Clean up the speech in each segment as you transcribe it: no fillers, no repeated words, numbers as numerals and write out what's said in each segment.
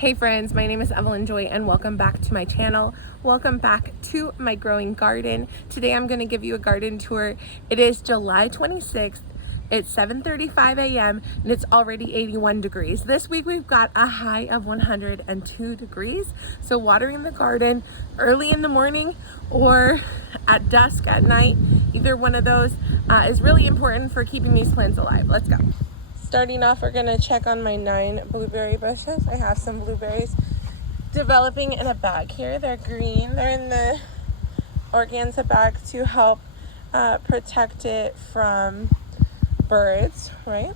Hey friends, my name is Evelyn Joy and welcome back to my channel. Welcome back to my growing garden. Today I'm going to give you a garden tour. It is July 26th. It's 7:35 a.m. and it's already 81 degrees. This week we've got a high of 102 degrees. So watering the garden early in the morning or at dusk at night, either one of those is really important for keeping these plants alive. Let's go. Starting off, we're gonna check on my 9 blueberry bushes. I have some blueberries developing in a bag here. They're green. They're in the organza bag to help protect it from birds, right?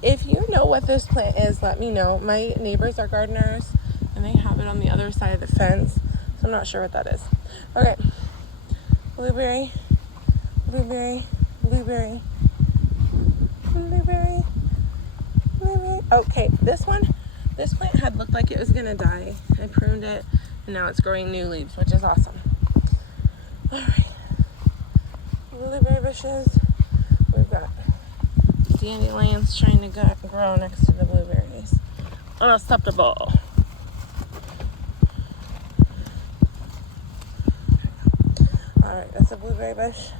If you know what this plant is, let me know. My neighbors are gardeners and they have it on the other side of the fence, so I'm not sure what that is. Okay, blueberry, blueberry, blueberry, blueberry, blueberry. Okay, this plant had looked like it was gonna die. I pruned it and now it's growing new leaves, which is awesome. All right, blueberry bushes. We've got dandelions trying to grow next to the blueberries. Unacceptable. All right, that's a blueberry bush.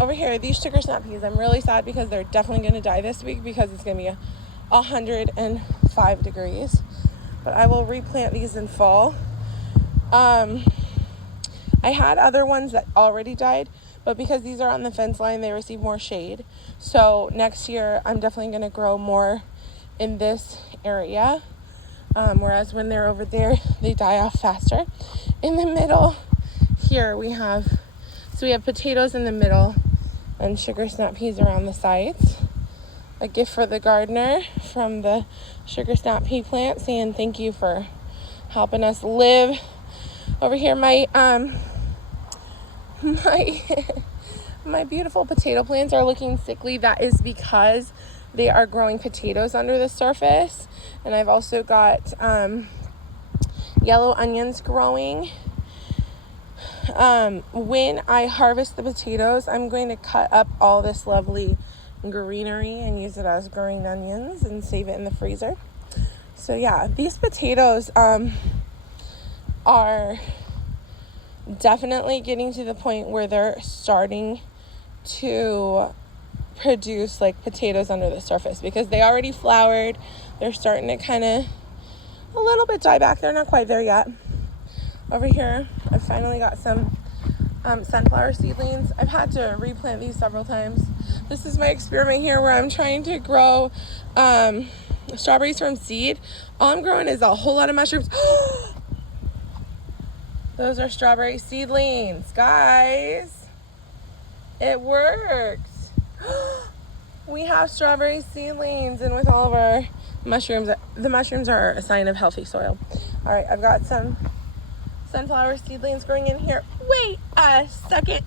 Over here, these sugar snap peas, I'm really sad because they're definitely going to die this week because it's going to be 105 degrees. But I will replant these in fall. I had other ones that already died, but because these are on the fence line, they receive more shade. So next year, I'm definitely going to grow more in this area. Whereas when they're over there, they die off faster. In the middle here, we have potatoes in the middle and sugar snap peas around the sides. A gift for the gardener from the sugar snap pea plant, saying thank you for helping us live. Over here, my my beautiful potato plants are looking sickly. That is because they are growing potatoes under the surface. And I've also got yellow onions growing. When I harvest the potatoes, I'm going to cut up all this lovely greenery and use it as green onions and save it in the freezer. So yeah, these potatoes are definitely getting to the point where they're starting to produce like potatoes under the surface because they already flowered. They're starting to kind of a little bit die back. They're not quite there yet. Over here, I've finally got some sunflower seedlings. I've had to replant these several times. This is my experiment here where I'm trying to grow strawberries from seed. All I'm growing is a whole lot of mushrooms. Those are strawberry seedlings, guys. It works. We have strawberry seedlings, and with all of our mushrooms, the mushrooms are a sign of healthy soil. All right, I've got some sunflower seedlings growing in here. Wait a second.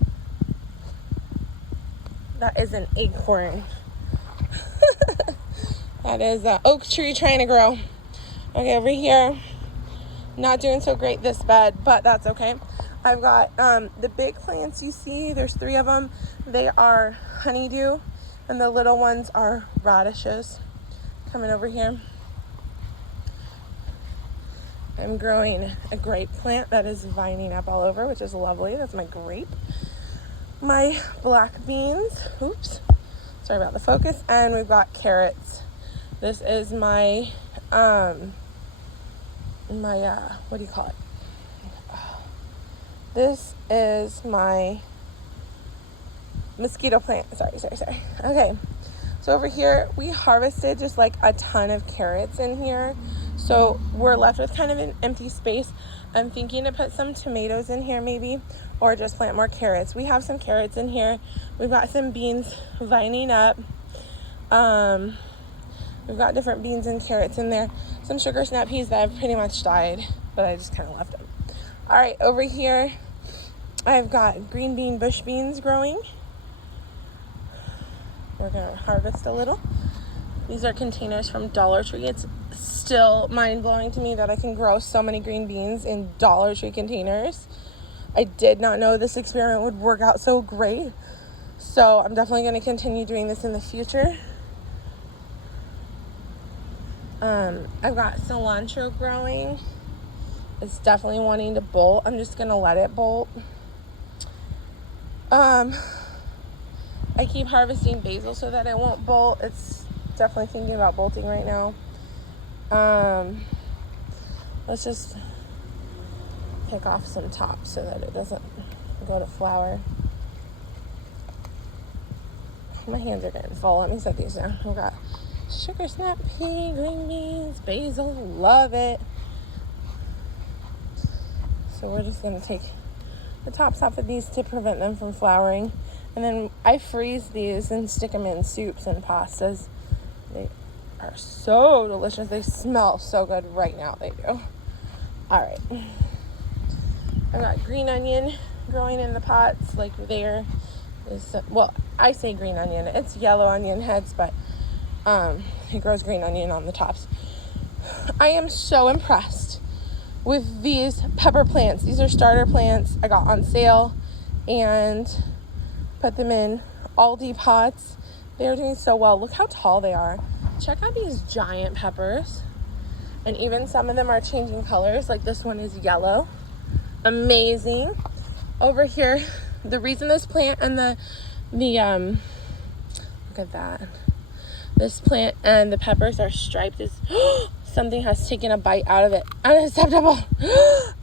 That is an acorn. That is an oak tree trying to grow. Okay, over here, not doing so great this bed, but that's okay. I've got the big plants you see. There's 3 of them. They are honeydew, and the little ones are radishes. Coming over here, I'm growing a grape plant that is vining up all over, which is lovely. That's my grape. My black beans. Oops. Sorry about the focus. And we've got carrots. This is my, what do you call it? This is my mosquito plant. Sorry. Okay. So over here, we harvested just like a ton of carrots in here. So we're left with kind of an empty space. I'm thinking to put some tomatoes in here maybe, or just plant more carrots. We have some carrots in here. We've got some beans vining up. We've got different beans and carrots in there. Some sugar snap peas that have pretty much died, but I just kind of left them. All right, over here, I've got green bean bush beans growing. We're gonna harvest a little. These are containers from Dollar Tree. It's still mind-blowing to me that I can grow so many green beans in Dollar Tree containers. I did not know this experiment would work out so great. So I'm definitely going to continue doing this in the future. I've got cilantro growing. It's definitely wanting to bolt. I'm just gonna let it bolt. I keep harvesting basil so that it won't bolt. It's definitely thinking about bolting right now. Let's just pick off some tops so that it doesn't go to flower. My hands are getting full. Let me set these down. We've got sugar snap pea, green beans, basil. Love it. So we're just going to take the tops off of these to prevent them from flowering. And then I freeze these and stick them in soups and pastas. They are so delicious. They smell so good right now. They do. All right. I've got green onion growing in the pots. Like there is, well, I say green onion. It's yellow onion heads, but it grows green onion on the tops. I am so impressed with these pepper plants. These are starter plants I got on sale and put them in Aldi pots. They're doing so well. Look how tall they are. Check out these giant peppers. And even some of them are changing colors. Like this one is yellow. Amazing. Over here, the reason this plant and the look at that. This plant and the peppers are striped is something has taken a bite out of it. Unacceptable.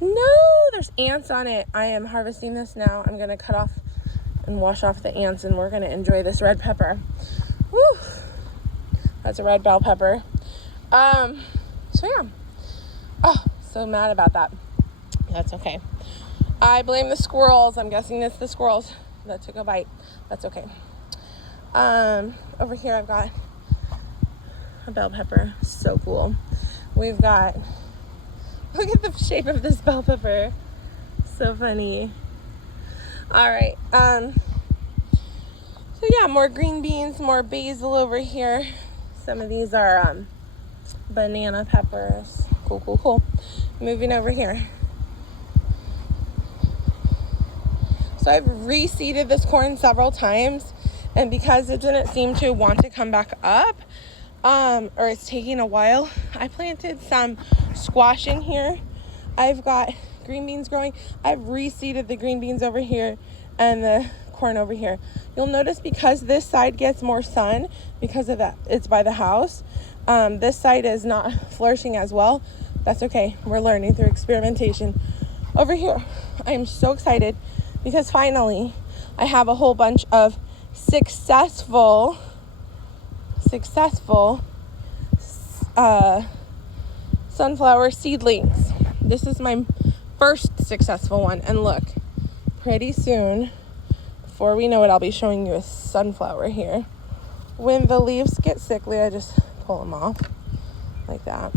No, there's ants on it. I am harvesting this now. I'm going to cut off and wash off the ants, and we're going to enjoy this red pepper. Woo. That's a red bell pepper. So yeah. Oh, so mad about that. That's okay. I blame the squirrels. I'm guessing it's the squirrels that took a bite. That's okay. Over here I've got a bell pepper. So cool. We've got, look at the shape of this bell pepper. So funny. All right. So yeah, more green beans, more basil over here. Some of these are banana peppers. Cool. Moving over here. So I've reseeded this corn several times, and because it didn't seem to want to come back up, or it's taking a while, I planted some squash in here. I've got green beans growing. I've reseeded the green beans over here and the corn over here. You'll notice because this side gets more sun because of that, it's by the house. This side is not flourishing as well. That's okay. We're learning through experimentation. Over here, I am so excited because finally I have a whole bunch of successful sunflower seedlings. This is my first successful one, and look, pretty soon, before we know it, I'll be showing you a sunflower here. When the leaves get sickly, I just pull them off like that.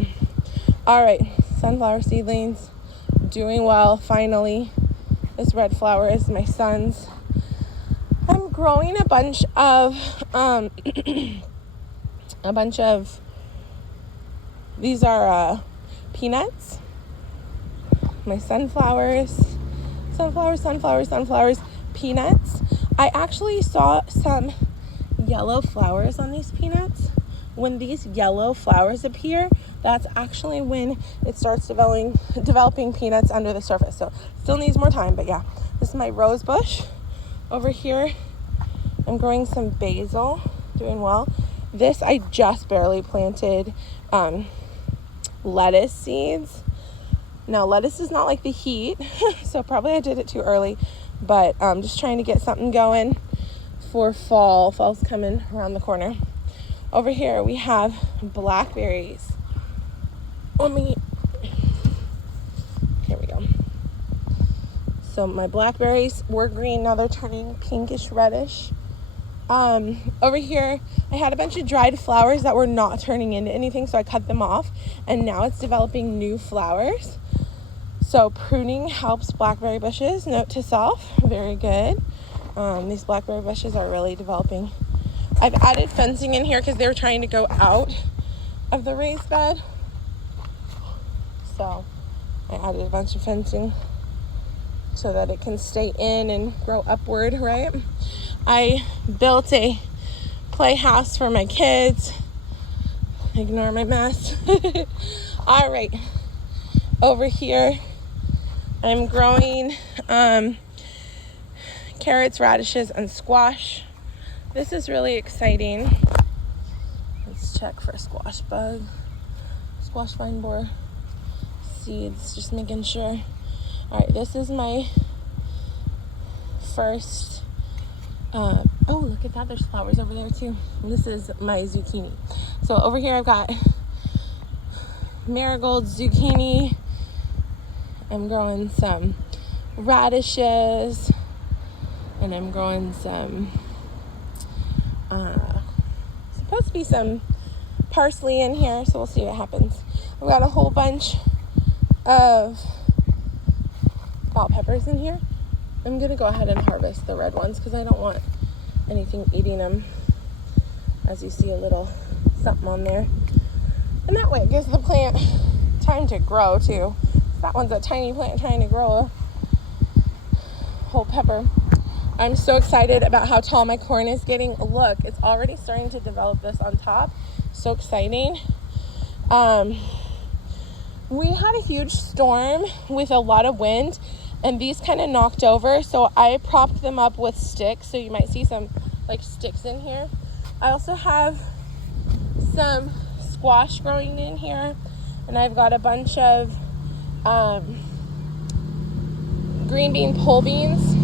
All right, sunflower seedlings doing well. Finally, this red flower is my son's. I'm growing a bunch of these are peanuts. My sunflowers, peanuts. I actually saw some yellow flowers on these peanuts. When these yellow flowers appear, that's actually when it starts developing peanuts under the surface. So still needs more time, but yeah. This is my rose bush. Over here, I'm growing some basil, doing well. This I just barely planted lettuce seeds. Now lettuce is not like the heat, so probably I did it too early, but I'm just trying to get something going for fall. Fall's coming around the corner. Over here we have blackberries. Here we go. So my blackberries were green, now they're turning pinkish reddish. Over here I had a bunch of dried flowers that were not turning into anything, so I cut them off, and now it's developing new flowers. So pruning helps blackberry bushes. Note to self, very good. These blackberry bushes are really developing. I've added fencing in here because they were trying to go out of the raised bed. So I added a bunch of fencing so that it can stay in and grow upward, right? I built a playhouse for my kids. Ignore my mess. All right. Over here, I'm growing carrots, radishes, and squash. This is really exciting. Let's check for squash bug, squash vine borer seeds, just making sure. All right, this is my first, oh, look at that, there's flowers over there too. This is my zucchini. So over here I've got marigold, zucchini. I'm growing some radishes, and I'm growing some, supposed to be some parsley in here, so we'll see what happens. I've got a whole bunch of bell peppers in here. I'm gonna go ahead and harvest the red ones because I don't want anything eating them. As you see, a little something on there, and that way it gives the plant time to grow too. That one's a tiny plant trying to grow a whole pepper. I'm so excited about how tall my corn is getting. Look, it's already starting to develop this on top. So exciting. We had a huge storm with a lot of wind, and these kind of knocked over, so I propped them up with sticks, so you might see some like sticks in here. I also have some squash growing in here, and I've got a bunch of green bean pole beans.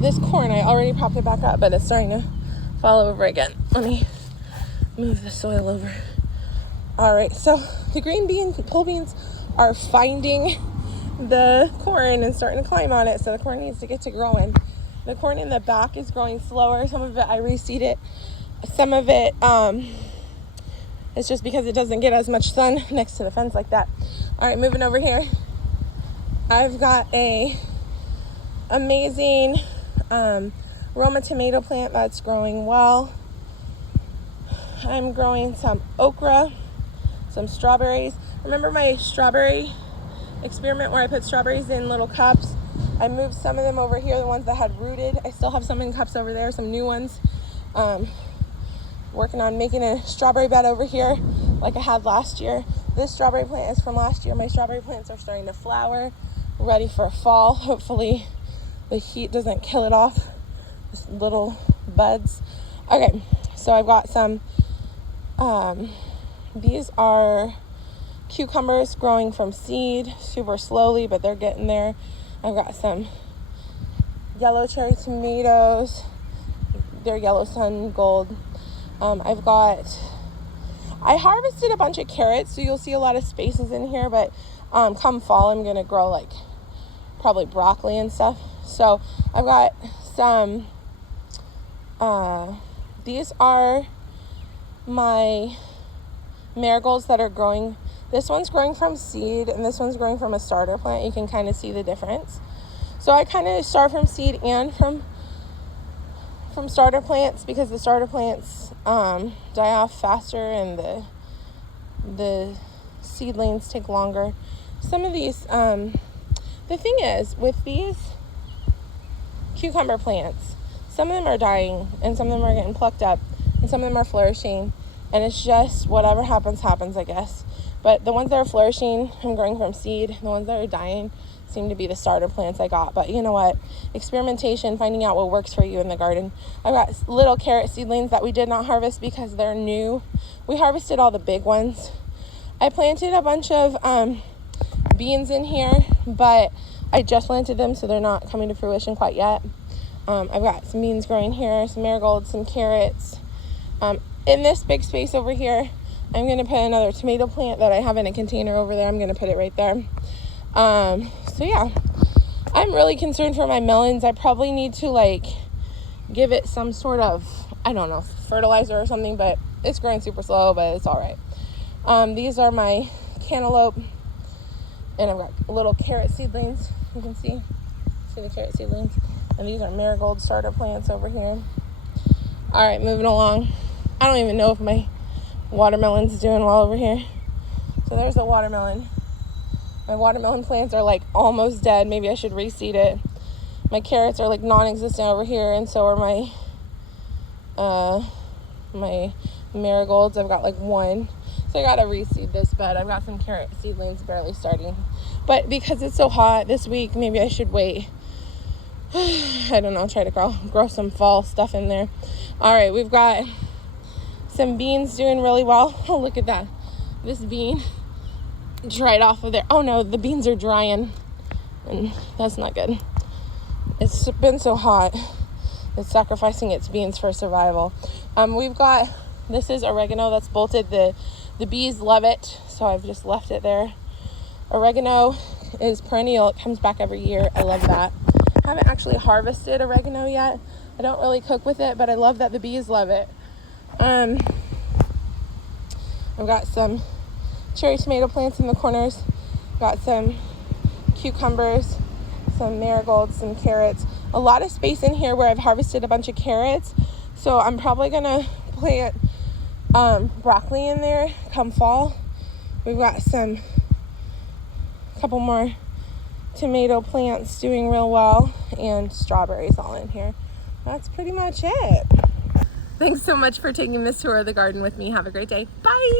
This corn, I already propped it back up, but it's starting to fall over again. Let me move the soil over. All right, so the green bean pole beans are finding the corn and starting to climb on it, so the corn needs to get to growing. The corn in the back is growing slower. Some of it I reseed it. Some of it it's just because it doesn't get as much sun next to the fence like that. All right, moving over here. I've got a amazing Roma tomato plant that's growing well. I'm growing some okra, some strawberries. Remember my strawberry experiment where I put strawberries in little cups? I moved some of them over here, the ones that had rooted. I still have some in cups over there, some new ones. Working on making a strawberry bed over here like I had last year. This strawberry plant is from last year. My strawberry plants are starting to flower, ready for fall. Hopefully the heat doesn't kill it off, just little buds. Okay, so I've got some, these are cucumbers growing from seed, super slowly, but they're getting there. I've got some yellow cherry tomatoes. They're yellow sun gold. I harvested a bunch of carrots, so you'll see a lot of spaces in here, but come fall, I'm gonna grow like probably broccoli and stuff. So I've got some, these are my marigolds that are growing. This one's growing from seed, and this one's growing from a starter plant. You can kind of see the difference. So I kind of start from seed and from starter plants, because the starter plants die off faster and the seedlings take longer. Some of these, the thing is with these cucumber plants, some of them are dying and some of them are getting plucked up and some of them are flourishing, and it's just whatever happens, I guess. But the ones that are flourishing, I'm growing from seed. The ones that are dying seem to be the starter plants I got. But you know what? Experimentation, finding out what works for you in the garden. I've got little carrot seedlings that we did not harvest because they're new. We harvested all the big ones. I planted a bunch of beans in here, but I just planted them, so they're not coming to fruition quite yet. I've got some beans growing here, some marigolds, some carrots. In this big space over here, I'm going to put another tomato plant that I have in a container over there. I'm going to put it right there. So yeah, I'm really concerned for my melons. I probably need to like give it some sort of, I don't know, fertilizer or something, but it's growing super slow, but it's all right. These are my cantaloupe, and I've got little carrot seedlings. You can see the carrot seedlings, and these are marigold starter plants over here. All right, moving along. I don't even know if my watermelon's doing well over here. So there's a watermelon. My watermelon plants are like almost dead. Maybe I should reseed it. My carrots are like non-existent over here, and so are my marigolds. I've got like one. So I gotta reseed this bed. I've got some carrot seedlings barely starting. But because it's so hot this week, maybe I should wait. I don't know, try to grow some fall stuff in there. All right, we've got some beans doing really well. Oh, look at that. This bean dried off of there. Oh no, the beans are drying, and that's not good. It's been so hot. It's sacrificing its beans for survival. We've got, this is oregano that's bolted. The bees love it, so I've just left it there. Oregano is perennial. It comes back every year. I love that. I haven't actually harvested oregano yet. I don't really cook with it, but I love that the bees love it. I've got some cherry tomato plants in the corners. Got some cucumbers, some marigolds, some carrots. A lot of space in here where I've harvested a bunch of carrots. So I'm probably gonna plant broccoli in there come fall. We've got couple more tomato plants doing real well, and strawberries all in here. That's pretty much it. Thanks so much for taking this tour of the garden with me. Have a great day. Bye.